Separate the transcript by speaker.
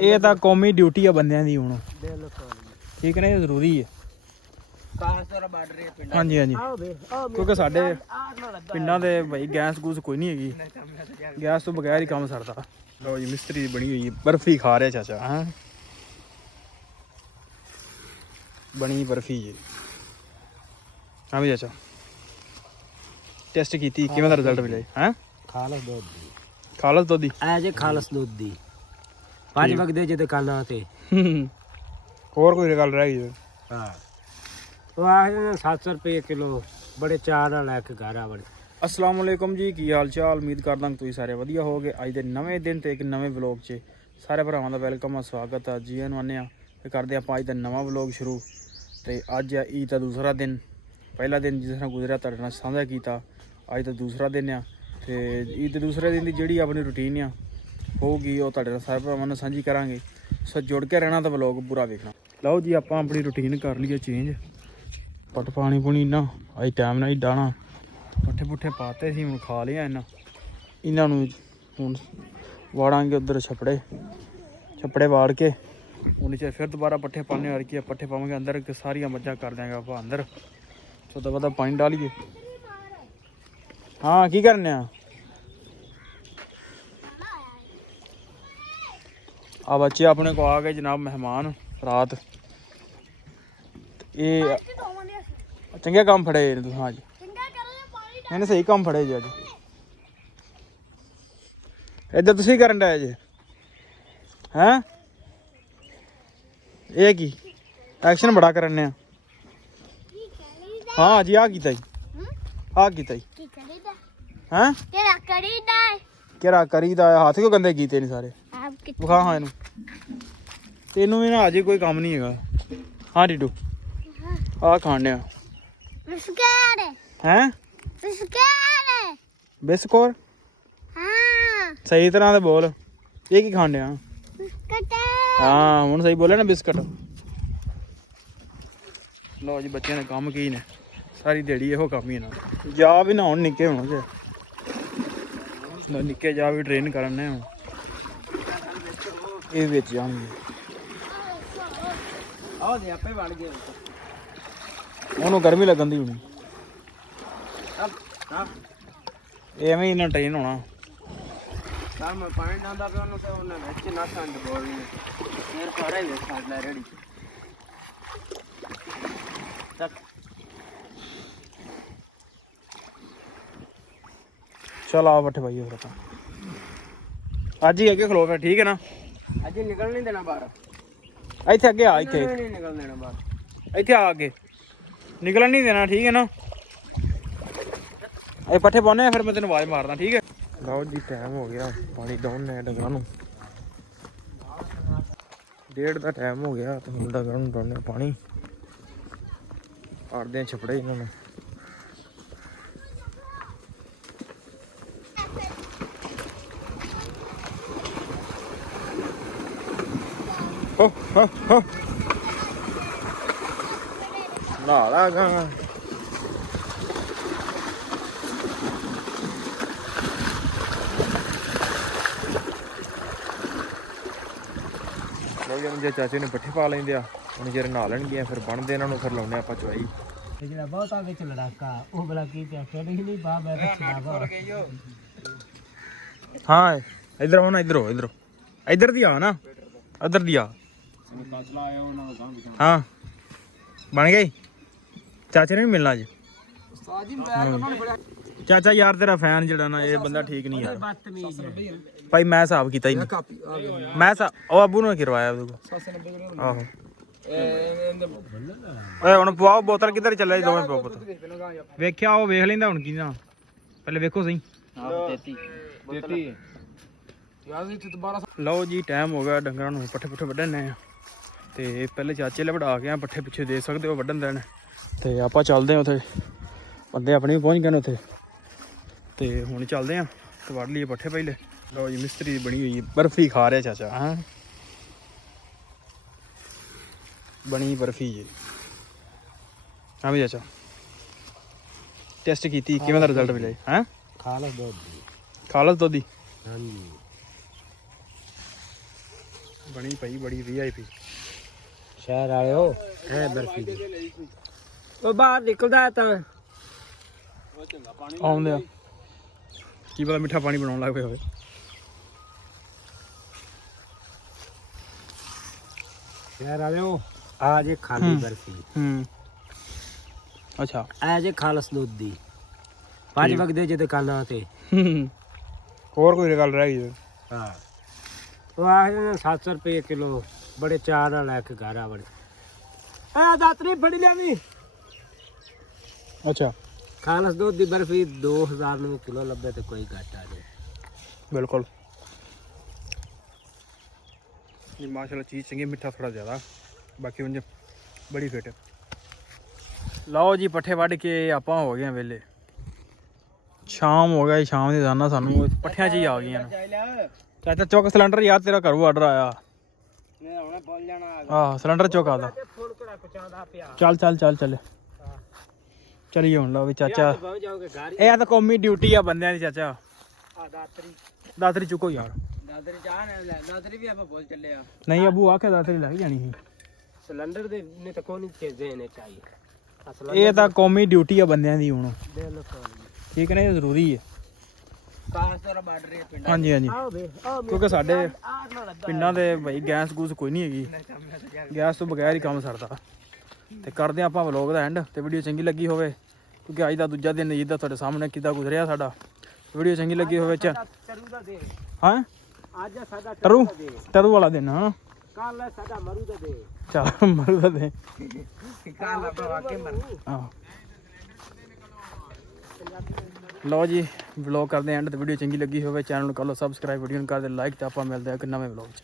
Speaker 1: ਇਹ ਤਾਂ ਕੌਮੀ ਡਿਊਟੀ ਆ ਬੰਦਿਆਂ ਦੀ ਹੁਣ।
Speaker 2: ਬਿਲਕੁਲ
Speaker 1: ਠੀਕ ਨੇ ਇਹ ਜ਼ਰੂਰੀ ਹੈ
Speaker 2: ਖਾਸ ਤੌਰ ਬਾਰਡਰ ਇਹ ਪਿੰਡ
Speaker 1: ਹਾਂਜੀ ਹਾਂਜੀ।
Speaker 2: ਆਓ ਵੇ ਆਓ
Speaker 1: ਕਿਉਂਕਿ ਸਾਡੇ
Speaker 2: ਆ ਨਾਲ ਲੱਦਾ
Speaker 1: ਪਿੰਡਾਂ ਦੇ ਬਈ ਗੈਸ ਗੂਸ ਕੋਈ ਨਹੀਂ ਹੈਗੀ। ਗੈਸ ਤੋਂ ਬਗੈਰ ਹੀ ਕੰਮ ਸਰਦਾ। ਲਓ ਜੀ ਮਿਸਤਰੀ ਦੀ ਬਣੀ ਹੋਈ ਹੈ। ਬਰਫੀ ਖਾ ਰਿਹਾ ਚਾਚਾ ਹਾਂ? ਬਣੀ ਬਰਫੀ ਜੀ। ਹਾਂ ਵੀ ਚਾਚਾ। ਟੈਸਟ ਕੀਤੀ ਕਿਵੇਂ ਦਾ ਰਿਜ਼ਲਟ ਮਿਲਿਆ ਹੈ?
Speaker 2: ਖਾਲਸ ਦੁੱਧ ਦੀ।
Speaker 1: ਖਾਲਸ ਦੁੱਧ ਦੀ?
Speaker 2: ਐ ਜੇ ਖਾਲਸ ਦੁੱਧ ਦੀ। ਪੰਜ
Speaker 1: ਠੀਕ।
Speaker 2: ਵਗਦੇ ਜਿਹਦੇ ਕਾਲਾਂ ਤੇ।
Speaker 1: ਹੋਰ ਕੋਈ ਗੱਲ ਰਹਿ ਗਈ
Speaker 2: ਹਾਂ। ਉਹ ਆਹ 700 ਰੁਪਏ ਕਿਲੋ ਬੜੇ ਚਾਹ ਨਾਲ ਲੈ ਕੇ ਘਰ ਆ ਬੜੇ।
Speaker 1: ਅਸਲਾਮ ਵਾਲੇਕੁਮ ਜੀ ਕੀ ਹਾਲ ਚਾਲ? ਉਮੀਦ ਕਰਦਾ ਕਿ ਤੁਸੀਂ ਸਾਰੇ ਵਧੀਆ ਹੋਵੋਗੇ। ਅੱਜ ਦੇ ਨਵੇਂ ਦਿਨ ਤੇ ਇੱਕ ਨਵੇਂ ਵਲੌਗ 'ਚ ਸਾਰੇ ਭਰਾਵਾਂ ਦਾ ਵੈਲਕਮ ਆ ਸਵਾਗਤ ਆ ਜੀ ਆਇਆਂ ਨੂੰ ਆ। ਤੇ ਕਰਦੇ ਆਪਾਂ ਅੱਜ ਦਾ ਨਵਾਂ ਵਲੌਗ ਸ਼ੁਰੂ। ਤੇ ਅੱਜ ਆ ਈਦ ਦਾ ਦੂਸਰਾ ਦਿਨ। ਪਹਿਲਾ ਦਿਨ ਜਿਸ ਤਰ੍ਹਾਂ ਗੁਜ਼ਰਿਆ ਤੁਹਾਡੇ ਨਾਲ ਸਾਂਝਾ ਕੀਤਾ। ਅੱਜ ਦਾ ਦੂਸਰਾ ਦਿਨ ਆ। ਤੇ ਈਦ ਦੇ ਦੂਸਰੇ ਦਿਨ ਦੀ ਜਿਹੜੀ ਆਪਣੀ ਰੁਟੀਨ ਆ ਹੋਊਗੀ ਉਹ ਤੁਹਾਡੇ ਨਾਲ ਸਾਰੇ ਭਰਾਵਾਂ ਨਾਲ ਸਾਂਝੀ ਕਰਾਂਗੇ। ਸੋ ਜੁੜ ਕੇ ਰਹਿਣਾ ਤਾਂ ਵਲੌਗ ਪੂਰਾ ਵੇਖਣਾ ਲਓ ਜੀ ਆਪਾਂ ਆਪਣੀ ਰੁਟੀਨ ਕਰ ਲਈਏ ਚੇਂਜ ਪੱਟ ਪਾਣੀ ਪੁਣੀ ਨਾ ਅੱਜ ਟਾਈਮ ਨਾਲ ਹੀ ਡਾਣਾ ਪੱਠੇ ਪੁੱਠੇ ਪਾਤੇ ਸੀ ਹੁਣ ਖਾ ਲਿਆ ਇਹਨਾਂ ਇਹਨਾਂ ਨੂੰ ਹੁਣ ਵਾੜਾਂਗੇ ਉਧਰ ਛਪੜੇ। ਛਪੜੇ ਵਾੜ ਕੇ ਉਹਨੇ ਚ ਫਿਰ ਦੁਬਾਰਾ ਪੱਠੇ ਪਾਣੇ ਹੋਰ ਕੀ ਆ, ਪੱਠੇ ਪਾਵਾਂਗੇ ਅੰਦਰ ਕਿ ਸਾਰੀਆਂ ਮੱਝਾਂ ਕਰ ਦਿਆਂਗੇ ਆਪਾਂ ਅੰਦਰ। ਛੋਟਾ ਬਤਾ ਪਾਣੀ ਡਾਲੀਏ। ਹਾਂ ਕੀ ਕਰਨੇ ਆ? ਆ ਬੱਚੇ ਆਪਣੇ ਕੋ ਆ ਗਏ ਜਨਾਬ ਮਹਿਮਾਨ ਰਾਤ। ਇਹ ਚੰਗੇ ਕੰਮ ਫੜੇ ਨੇ ਤੁਸੀਂ ਅੱਜ ਇਹਨੇ ਸਹੀ ਕੰਮ ਫੜੇ ਜੀ ਅੱਜ। ਇੱਧਰ ਤੁਸੀਂ ਕਰਨ ਡਏ ਜੀ? ਹੈਂ? ਇਹ ਕੀ? ਐਕਸ਼ਨ ਬੜਾ ਕਰਨੇ ਆ। ਹਾਂ ਜੀ ਆ ਕੀਤਾ ਜੀ। ਆ ਕੀਤਾ ਜੀ।
Speaker 3: ਕੀ ਕਰੀਦਾ?
Speaker 1: ਹੈਂ?
Speaker 3: ਤੇਰਾ ਕਰੀਦਾ
Speaker 1: ਕਿਹੜਾ ਕਰੀਦਾ ਹੱਥ ਕਿਉਂ ਗੰਦੇ ਕੀਤੇ ਨੇ ਸਾਰੇ? ਵਿਖਾ ਹਾਂ ਇਹਨੂੰ। ਤੈਨੂੰ ਵੀ ਨਾ ਅਜੇ ਕੋਈ ਕੰਮ ਨਹੀਂ ਹੈਗਾ। ਹਾਂ ਡਿਡੂ। ਆ ਖਾਣੇ ਆ
Speaker 3: ਮੁਸਕਾਰ
Speaker 1: ਹੈਂ?
Speaker 3: ਮੁਸਕਾਰ
Speaker 1: ਬਿਸਕੋਰ
Speaker 3: ਹਾਂ।
Speaker 1: ਸਹੀ ਤਰ੍ਹਾਂ ਦੇ ਬੋਲ। ਇਹ ਕੀ ਖਾਣ ਡਿਆ?
Speaker 3: ਮੁਸਕਟ
Speaker 1: ਹਾਂ ਹੁਣ ਸਹੀ ਬੋਲਿਆ ਨਾ ਬਿਸਕਟ। ਲੋ ਜੀ ਬੱਚਿਆਂ ਦੇ ਕੰਮ ਕੀ ਨੇ। ਸਾਰੀ ਦਿਹਾੜੀ ਇਹੋ ਕੰਮ ਹੀ ਇਹਨਾਂ ਦਾ ਜਾ ਵੀ ਨਾ ਹੁਣ ਨਿੱਕੇ ਹੁਣ ਜੇ ਲਓ ਨਿੱਕੇ ਜਾ ਵੀ ਟ੍ਰੇਨ ਕਰਨ ਨੇ ਹੁਣ। ਇਹ ਵਿੱਚ ਜਾਣਗੇ
Speaker 2: ਆਓ ਦੇ ਆਪੇ ਵੜ ਗਏ
Speaker 1: ਉਹਨੂੰ ਗਰਮੀ ਲੱਗਣ ਦੀ ਹੋਣੀ। ਇਹ ਐਵੇਂ ਇਹਨਾਂ ਟ੍ਰੇਨ ਹੋਣਾ।
Speaker 2: ਤਾਂ ਮੈਂ ਪਾਣੀ ਡਾਂਦਾ ਪਿਆ ਉਹਨੂੰ ਤੇ ਉਹਨੇ ਵਿੱਚ ਨਾ ਸੰਡ ਬੋਲੀ ਫੇਰ ਸਾਰਾ ਹੀ ਛੱਡ ਲੈ ਰੈਡੀ ਤੱਕ
Speaker 1: ਚਲ ਆ ਬੱਠੇ ਭਾਈ ਹੋਰ ਆਪਾਂ। ਅੱਜ ਹੀ ਅੱਗੇ ਖਲੋ ਪਿਆ ਠੀਕ ਹੈ ਨਾ?
Speaker 2: ਅਜੇ ਨਿਕਲ ਨਹੀਂ ਦੇਣਾ ਬਾਹਰ।
Speaker 1: ਇੱਥੇ ਅੱਗੇ ਆ ਇੱਥੇ।
Speaker 2: ਨਹੀਂ ਨਿਕਲ ਦੇਣਾ ਬਾਹਰ।
Speaker 1: ਇੱਥੇ ਆ ਅੱਗੇ। ਨਿਕਲਣ ਨਹੀਂ ਦੇਣਾ ਠੀਕ ਹੈ ਨਾ? ਇਹ ਪੱਠੇ ਪਾਉਣੇ ਆ ਫਿਰ ਮੈਂ ਤੈਨੂੰ ਆਵਾਜ਼ ਮਾਰਦਾ ਠੀਕ ਹੈ? ਲਓ ਜੀ ਟਾਈਮ ਹੋ ਗਿਆ। ਪਾਣੀ ਡਾਉਣੇ ਡੰਗਰਾਂ ਨੂੰ। ਡੇਢ ਦਾ ਟਾਈਮ ਹੋ ਗਿਆ ਤੇ ਹੁਣ ਡੰਗਰਾਂ ਨੂੰ ਡਾਉਣੇ ਪਾਣੀ। ਪਾੜਦੇ ਛਪੜੇ ਇਹਨਾਂ ਨੂੰ। ਹੋ ਹੋ ਹੋ ਨਾ ਲਾ ਗਾ ਲੋ ਜੀ ਜੇ ਚਾਚੇ ਨੇ ਪੱਠੇ ਪਾ ਲੈਂਦੇ ਆ ਹੁਣ ਜਿਹੜੇ ਨਹਾ ਲੈਣਗੇ ਫਿਰ ਬਣਦੇ ਇਹਨਾਂ ਨੂੰ ਫਿਰ ਲਾਉਣੇ ਆਪਾਂ ਚਵਾਈ
Speaker 2: ਜਿਹੜਾ ਬਹੁਤਾ ਵਿੱਚ ਲੜਾਕਾ ਉਹ ਬਲਾ ਕੀ ਪਿਆ ਕਿਹੜੀ ਨਹੀਂ ਬਾ ਮੈਂ ਰੱਖਣਾ ਬਾ
Speaker 1: ਹਾਂ ਇਧਰ ਆਉਣਾ ਇਧਰ ਹੋ ਇਧਰ ਇਧਰ ਦੀ ਆ ਨਾ ਇਧਰ ਦੀ ਆ। ਹਾਂ। ਬਣ ਗਈ ਚਾਚੇ ਨੇ ਵੀ ਮਿਲਣਾ ਅੱਜ?
Speaker 2: ਸਾਜੀ ਬੈਗ ਉਹਨਾਂ ਨੇ ਬੜਾ
Speaker 1: ਚਾਚਾ ਯਾਰ ਤੇਰਾ ਫੈਨ ਜਿਹੜਾ ਨਾ ਇਹ ਬੰਦਾ ਠੀਕ ਨਹੀਂ ਯਾਰ।
Speaker 2: ਬਦਤਮੀਜ਼
Speaker 1: ਭਾਈ ਮੈਂ ਹਿਸਾਬ ਕੀਤਾ ਹੀ ਨਹੀਂ
Speaker 2: ਕਾਪੀ ਆ
Speaker 1: ਮੈਂ ਹਿਸਾਬ ਉਹ ਅੱਬੂ ਨੂੰ ਕਰਵਾਇਆ ਉਹਦੇ ਕੋਲ। ਆਹੋ। ਓਏ ਹੁਣ ਪਵਾਓ ਬੋਤਲ ਕਿੱਧਰ ਚੱਲਿਆ ਜੀ? ਦੋਵੇਂ ਪੁੱਤ। ਵੇਖਿਆ ਉਹ ਵੇਖ ਲੈਂਦਾ ਹੁਣ ਕੀ ਨਾ। ਪਹਿਲੇ ਵੇਖੋ ਸਹੀ।
Speaker 2: ਯਾਰ ਤੇ ਦੁਬਾਰਾ
Speaker 1: ਲਓ ਜੀ ਟਾਈਮ ਹੋ ਗਿਆ ਡੰਗਰਾਂ ਨੂੰ ਪੱਠੇ ਪੁੱਠੇ ਵੱਢਣੇ ਆ। ਤੇ ਪਹਿਲੇ ਚਾਚੇ ਲੈ ਵੜਾ ਕੇ ਆ ਪੱਠੇ ਪਿੱਛੇ ਦੇ ਸਕਦੇ ਹੋ ਵੱਢਣ ਦੇਣ। ਤੇ ਆਪਾਂ ਚੱਲਦੇ ਆ ਉਥੇ। ਬੰਦੇ ਆਪਣੇ ਵੀ ਪਹੁੰਚ ਗਏ ਨੇ ਉਥੇ। ਤੇ ਹੁਣ ਚੱਲਦੇ ਆ ਤੇ ਵੱਢ ਲਈਏ ਪੱਠੇ ਪਹਿਲੇ। ਲਓ ਜੀ ਮਿਸਤਰੀ ਬਣੀ ਹੋਈ ਬਰਫੀ ਖਾ ਰਿਹਾ ਚਾਚਾ ਹਾਂ? ਬਣੀ ਬਰਫੀ ਜੀ। ਹਾਂ ਵੀ ਚਾਚਾ। ਟੈਸਟ ਕੀਤੀ ਕਿਵੇਂ ਦਾ ਰਿਜ਼ਲਟ ਮਿਲਿਆ ਹੈ?
Speaker 2: ਖਾਲਸ ਦੁੱਧ।
Speaker 1: ਖਾਲਸ ਦੁੱਧ ਦੀ
Speaker 2: ਹਾਂਜੀ।
Speaker 1: ਬਣੀ ਪਈ ਬੜੀ ਵੀਆਈਪੀ
Speaker 2: ਸ਼ਹਿਰ ਵਾਲਿਓ। ਹੈ ਬਰਫੀ ਦੀ। ਉਹ ਬਾਹਰ ਨਿਕਲਦਾ ਤਾਂ।
Speaker 1: ਆਉਂਦੇ ਆ। ਕੀ ਪਤਾ ਮਿੱਠਾ ਪਾਣੀ ਬਣਾਉਣ ਲੱਗ ਪਏ ਹੋਵੇ
Speaker 2: ਸ਼ਹਿਰ ਵਾਲਿਓ ਆ ਜੇ ਖਾਲੀ। ਬਰਫੀ।
Speaker 1: ਹੂੰ। ਅੱਛਾ।
Speaker 2: ਆ ਜੇ ਖਾਲਸ ਦੁੱਧ ਦੀ ਪੰਜ। ਵਗਦੇ ਜੇ ਦੁਕਾਨਾਂ ਤੇ।
Speaker 1: ਹੋਰ ਕੋਈ ਗੱਲ ਰਹਿ ਗਈ।
Speaker 2: ਹਾਂ। ਉਹ ਆਖਦੇ ਨੇ 700 ਰੁਪਏ ਕਿਲੋ ਬੜੇ ਚਾਹ ਨਾਲ ਲੈ ਕੇ ਘਰ ਆ ਬੜੇ। ਆ ਦਾਤਰੀ ਫੜੀ ਲਿਆਵੀਂ
Speaker 1: ਅੱਛਾ।
Speaker 2: ਖਾਲਸ ਦੁੱਧ ਦੀ ਬਰਫੀ 2000 ਨੂੰ ਕਿਲੋ ਲੱਭੇ ਤੇ ਕੋਈ ਘਾਟਾ ਨਹੀਂ।
Speaker 1: ਬਿਲਕੁਲ। ਜੀ ਮਾਸ਼ਾਅੱਲਾ ਚੀਜ਼ ਚੰਗੀ ਮਿੱਠਾ ਥੋੜਾ ਜ਼ਿਆਦਾ। ਬਾਕੀ ਉਂਝ ਬੜੀ ਫਿੱਟ ਲਓ ਜੀ ਪੱਠੇ ਵੱਢ ਕੇ ਆਪਾਂ ਹੋ ਗਏ ਵੇਲੇ ਸ਼ਾਮ ਹੋ ਜੀ, ਸ਼ਾਮ ਦੀ ਦਾਨਾ ਸਾਨੂੰ। ਪੱਠਿਆਂ 'ਚ ਹੀ ਆ ਗਈਆਂ ਚਾਚਾ ਚੁੱਕ ਸਿਲੰਡਰ ਯਾਰ ਤੇਰਾ ਘਰੋਂ ਆਰਡਰ ਆਇਆ।
Speaker 2: ਮੈਂ ਹੁਣੇ ਬੋਲ ਜਾਣਾ
Speaker 1: ਆਹ ਸਿਲੰਡਰ ਚੁੱਕ ਆਦਾ
Speaker 2: ਫੋਨ ਕਰਾ ਪਹੁੰਚਾਦਾ ਪਿਆ।
Speaker 1: ਚੱਲ ਚੱਲ ਚੱਲ ਚੱਲ। ਚਲੀਏ ਹੁਣ ਲਓ ਵੀ ਚਾਚਾ।
Speaker 2: ਪਹੁੰਚ ਜਾਓਗੇ ਘਰ
Speaker 1: ਇਹ ਆ ਤਾਂ ਕੌਮੀ ਡਿਊਟੀ ਆ ਬੰਦਿਆਂ ਦੀ ਚਾਚਾ।
Speaker 2: ਆ ਦਾਤਰੀ।
Speaker 1: ਦਾਤਰੀ ਚੁੱਕੋ ਯਾਰ।
Speaker 2: ਦਾਤਰੀ ਚਾਹ ਨੇ ਲੈ ਦਾਤਰੀ ਵੀ ਆਪਾਂ ਬੋਲ ਚੱਲੇ ਆ।
Speaker 1: ਨਹੀਂ ਅਬੂ ਆਖਿਆ ਦਾਤਰੀ ਲੱਗ ਜਾਣੀ ਸੀ।
Speaker 2: ਸਿਲੰਡਰ ਦੇ ਨੇ ਤਾਂ ਕੋਈ ਚੀਜ਼ੇ ਨੇ ਚਾਹੀਏ। ਆ
Speaker 1: ਇਹ ਤਾਂ ਕੌਮੀ ਡਿਊਟੀ ਆ ਬੰਦਿਆਂ ਦੀ ਹੁਣ।
Speaker 2: ਬਿਲਕੁਲ।
Speaker 1: ਠੀਕ ਨੇ ਇਹ ਜ਼ਰੂਰੀ ਹੈ
Speaker 2: ਬਾਰਡਰ ਹੈ ਪਿੰਡ
Speaker 1: ਹਾਂਜੀ ਹਾਂਜੀ।
Speaker 2: ਵੇ
Speaker 1: ਕਿਉਂਕਿ ਸਾਡੇ
Speaker 2: ਆ ਨਾ ਲੱਗਾ
Speaker 1: ਪਿੰਡਾਂ ਦੇ ਭਾਈ ਗੈਸ ਗੂਸ ਕੋਈ ਨਹੀਂ ਹੈਗੀ। ਗੈਸ ਤੋਂ ਬਗੈਰ ਹੀ ਕੰਮ ਸਰਦਾ। ਤੇ ਕਰਦੇ ਆਪਾਂ ਵਲੌਗ ਦਾ ਐਂਡ ਤੇ ਵੀਡੀਓ ਚੰਗੀ ਲੱਗੀ ਹੋਵੇ। ਕਿਉਂਕਿ ਅੱਜ ਦਾ ਦੂਜਾ ਦਿਨ ਜਿੱਦਾਂ ਤੁਹਾਡੇ ਸਾਹਮਣੇ ਕਿੱਦਾਂ ਗੁਜ਼ਰਿਆ ਸਾਡਾ। ਵੀਡੀਓ ਚੰਗੀ ਲੱਗੀ ਹੋਵੇ ਚ ਹਾਂ?
Speaker 2: ਅੱਜ ਸਾਡਾ ਦੇ
Speaker 1: ਟਰੂ ਵਾਲਾ ਦਿਨ ਹਾਂ।
Speaker 2: ਕੱਲ ਹੈ ਸਾਡਾ ਮਰੂ ਦਾ ਦੇ
Speaker 1: ਚੱਲ ਮਰੂ ਦਾ ਦੇ
Speaker 2: ਕੱਲ ਆਪਾਂ ਵਾਕੇ ਮਰ
Speaker 1: ਆਹ। ਲਓ ਜੀ ਵਲੌਗ ਕਰਦੇ ਐਂਡ ਤੇ ਵੀਡੀਓ ਚੰਗੀ ਲੱਗੀ ਹੋਵੇ ਚੈਨਲ ਨੂੰ ਕਰ ਲਓ ਸਬਸਕ੍ਰਾਈਬ ਵੀਡੀਓ ਨੂੰ ਕਰ ਦੇ ਲਾਈਕ ਤੇ ਆਪਾਂ ਮਿਲਦੇ ਹਾਂ ਇੱਕ ਨਵੇਂ ਵਲੌਗ 'ਚ।